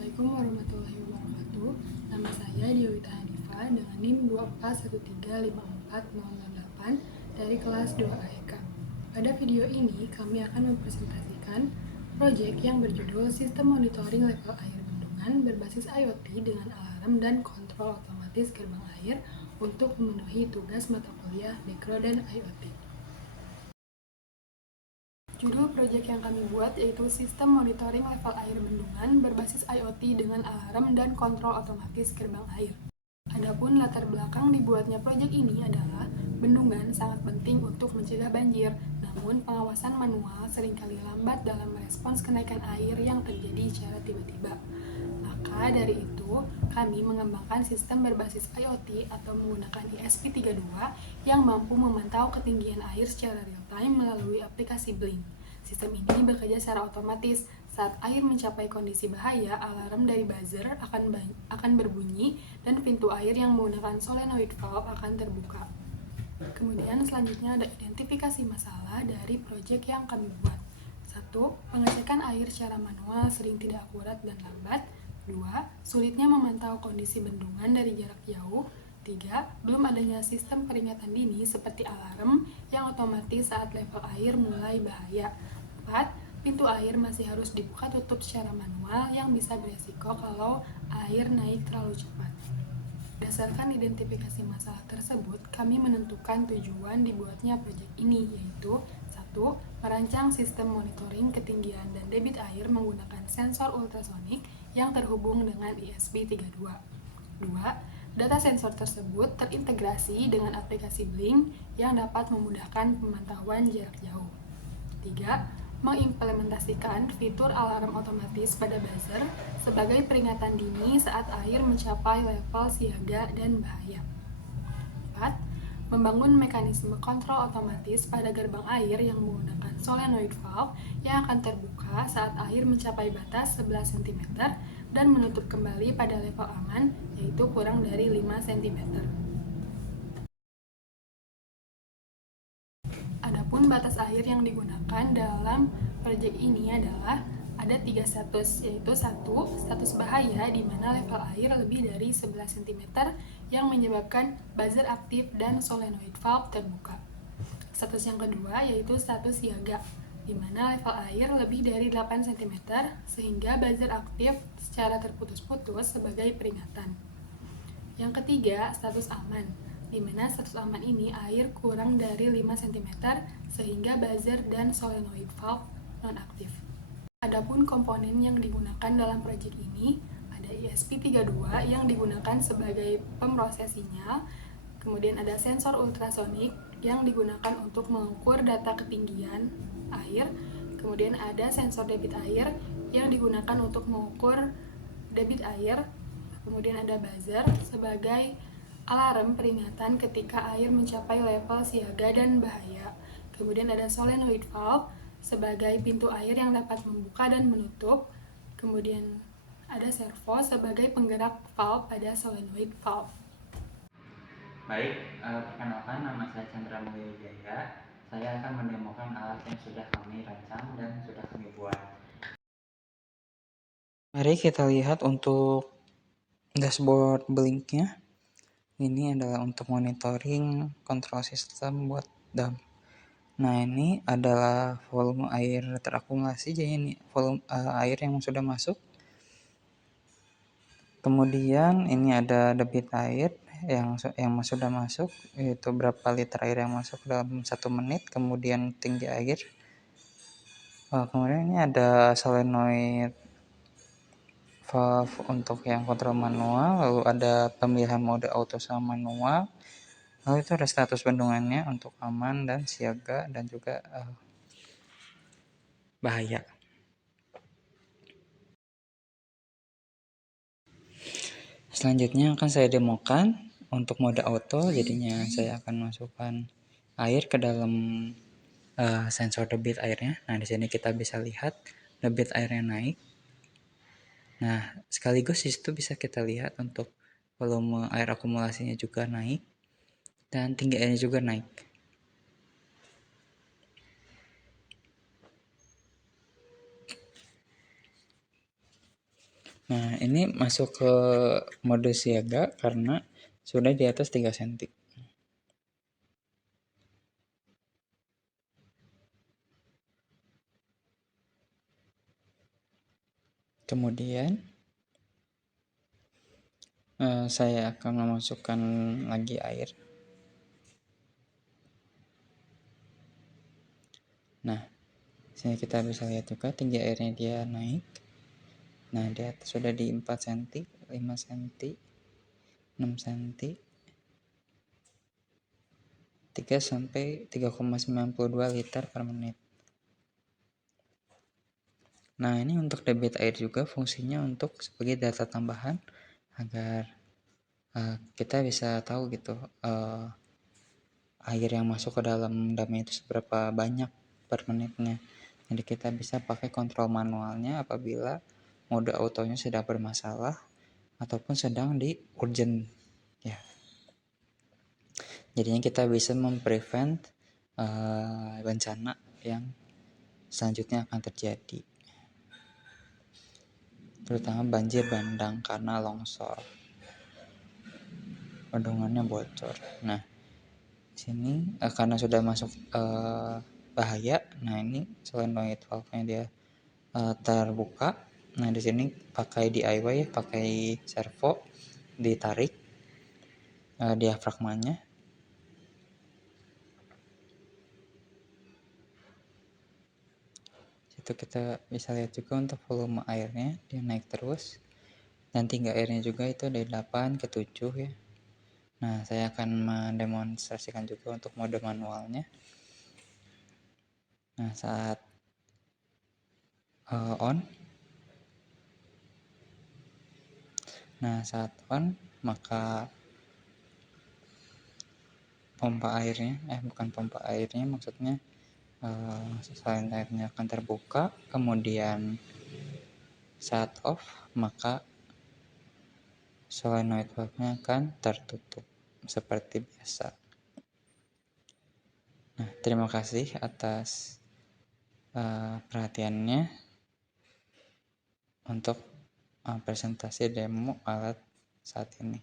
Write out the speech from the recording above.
Assalamualaikum warahmatullahi wabarakatuh. Nama saya Diawita Hanifa dengan NIM 241354008 dari kelas 2 AEK. Pada video ini kami akan mempresentasikan proyek yang berjudul Sistem Monitoring Level Air Bendungan berbasis IoT dengan alarm dan kontrol otomatis gerbang air untuk memenuhi tugas mata kuliah Mikro dan IoT. Judul proyek yang kami buat yaitu Sistem Monitoring Level Air Bendungan berbasis IoT dengan alarm dan kontrol otomatis gerbang air. Adapun latar belakang dibuatnya proyek ini adalah bendungan sangat penting untuk mencegah banjir, namun pengawasan manual seringkali lambat dalam merespons kenaikan air yang terjadi secara tiba-tiba. Maka dari itu, kami mengembangkan sistem berbasis IoT atau menggunakan ESP32 yang mampu memantau ketinggian air secara real-time melalui aplikasi Blink. Sistem ini bekerja secara otomatis. Saat air mencapai kondisi bahaya, alarm dari buzzer akan berbunyi dan pintu air yang menggunakan solenoid valve akan terbuka. Kemudian selanjutnya ada identifikasi masalah dari proyek yang kami buat. 1. Pengecekan air secara manual sering tidak akurat dan lambat. 2. Sulitnya memantau kondisi bendungan dari jarak jauh. 3. Belum adanya sistem peringatan dini seperti alarm yang otomatis saat level air mulai bahaya. 4. Pintu air masih harus dibuka tutup secara manual yang bisa beresiko kalau air naik terlalu cepat. Berdasarkan identifikasi masalah tersebut, kami menentukan tujuan dibuatnya proyek ini, yaitu 1. Merancang sistem monitoring ketinggian dan debit air menggunakan sensor ultrasonik yang terhubung dengan ESP32. 2. Data sensor tersebut terintegrasi dengan aplikasi Blink yang dapat memudahkan pemantauan jarak jauh. 3. Mengimplementasikan fitur alarm otomatis pada buzzer sebagai peringatan dini saat air mencapai level siaga dan bahaya. 4. Membangun mekanisme kontrol otomatis pada gerbang air yang menggunakan solenoid valve yang akan terbuka saat air mencapai batas 11 cm dan menutup kembali pada level aman, yaitu kurang dari 5 cm. Adapun batas air yang digunakan dalam proyek ini adalah ada 3 status, yaitu 1. Status bahaya di mana level air lebih dari 11 cm yang menyebabkan buzzer aktif dan solenoid valve terbuka. Status yang kedua yaitu status siaga, di mana level air lebih dari 8 cm sehingga buzzer aktif secara terputus-putus sebagai peringatan. Yang ketiga, status aman, di mana status aman ini air kurang dari 5 cm sehingga buzzer dan solenoid valve nonaktif. Adapun komponen yang digunakan dalam proyek ini ada ESP32 yang digunakan sebagai pemroses sinyal, kemudian ada sensor ultrasonik yang digunakan untuk mengukur data ketinggian air, kemudian ada sensor debit air yang digunakan untuk mengukur debit air, kemudian ada buzzer sebagai alarm peringatan ketika air mencapai level siaga dan bahaya. Kemudian ada solenoid valve sebagai pintu air yang dapat membuka dan menutup. Kemudian ada servo sebagai penggerak valve pada solenoid valve. Baik, perkenalkan nama saya Chandra Mulya Wijaya. Saya akan mendemokan alat yang sudah kami rancang dan sudah kami buat. Mari kita lihat untuk dashboard Blinknya. Ini adalah untuk monitoring kontrol sistem buat dam. Nah, ini adalah volume air terakumulasi, jadi ini volume air yang sudah masuk. Kemudian ini ada debit air yang sudah masuk, yaitu berapa liter air yang masuk dalam 1 menit. Kemudian tinggi air. Kemudian ini ada solenoid valve untuk yang kontrol manual, lalu ada pemilihan mode auto sama manual. Lalu itu ada status bendungannya untuk aman dan siaga dan juga bahaya. Selanjutnya akan saya demokan untuk mode auto, jadinya saya akan masukkan air ke dalam sensor debit airnya. Nah, di sini kita bisa lihat debit airnya naik. Nah, sekaligus itu bisa kita lihat untuk volume air akumulasinya juga naik dan tinggi airnya juga naik. Nah, ini masuk ke mode siaga karena sudah di atas 3 cm. Kemudian saya akan memasukkan lagi air. Nah, sini kita bisa lihat juga tinggi airnya dia naik. Nah, dia sudah di 4 cm, 5 cm, 6 cm, 3 sampai 3,92 liter per menit. Nah, ini untuk debit air juga fungsinya untuk sebagai data tambahan agar kita bisa tahu gitu air yang masuk ke dalam dam itu seberapa banyak per menitnya. Jadi kita bisa pakai kontrol manualnya apabila mode autonya sedang bermasalah ataupun sedang di urgent ya. Jadinya kita bisa memprevent bencana yang selanjutnya akan terjadi, terutama banjir bandang karena longsor, bendungannya bocor. Nah, sini karena sudah masuk bahaya, nah ini solenoid valve-nya dia terbuka. Nah, di sini pakai DIY ya, pakai servo ditarik diafragmanya. Itu kita bisa lihat juga untuk volume airnya dia naik terus, dan tinggi airnya juga itu dari 8 ke 7 ya. Nah, saya akan mendemonstrasikan juga untuk mode manualnya. Nah, saat on, maka pompa airnya, bukan pompa airnya, maksudnya selain airnya akan terbuka. Kemudian saat off, maka solenoid valve-nya akan tertutup seperti biasa. Nah, terima kasih atas perhatiannya untuk presentasi demo alat saat ini.